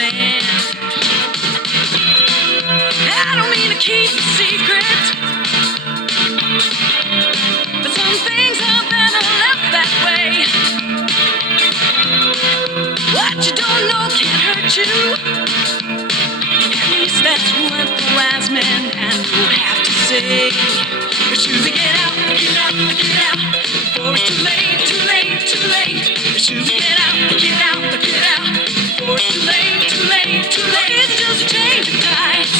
understand. I don't mean to keep a secret, but some things are better left that way. What you don't know can't hurt you. At least that's what the wise men and you have to say. But should we get out, get out, get out, before it's too late, too late, too late. But should we get out, get out, get out, before it's too late, too late, too late. It's just a change of tides.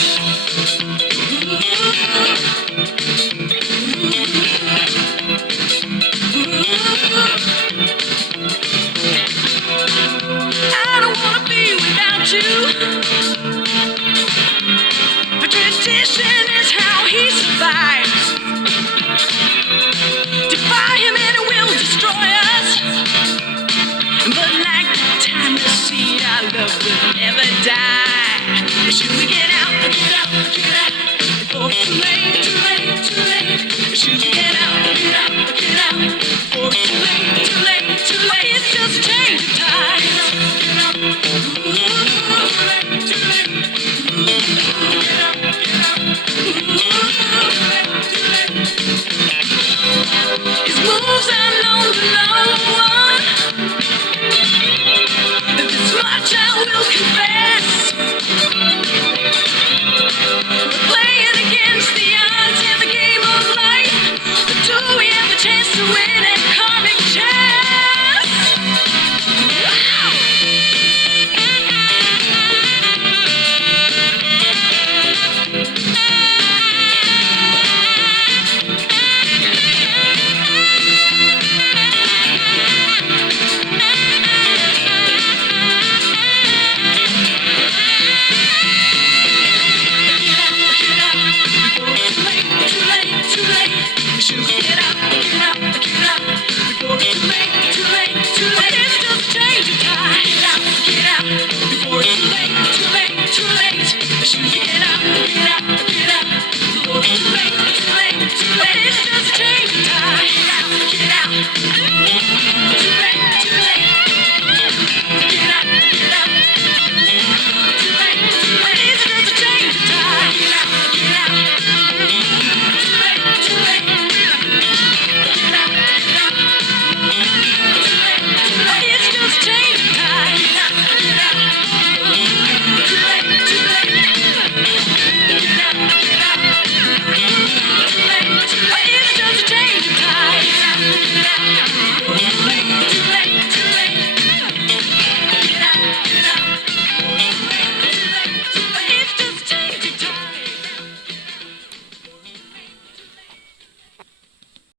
I don't wanna be without you, but tradition is how he survives. Defy him and it will destroy us. But like the timeless seed, our love will never die. Should we get out, get out, get out, before it's too late?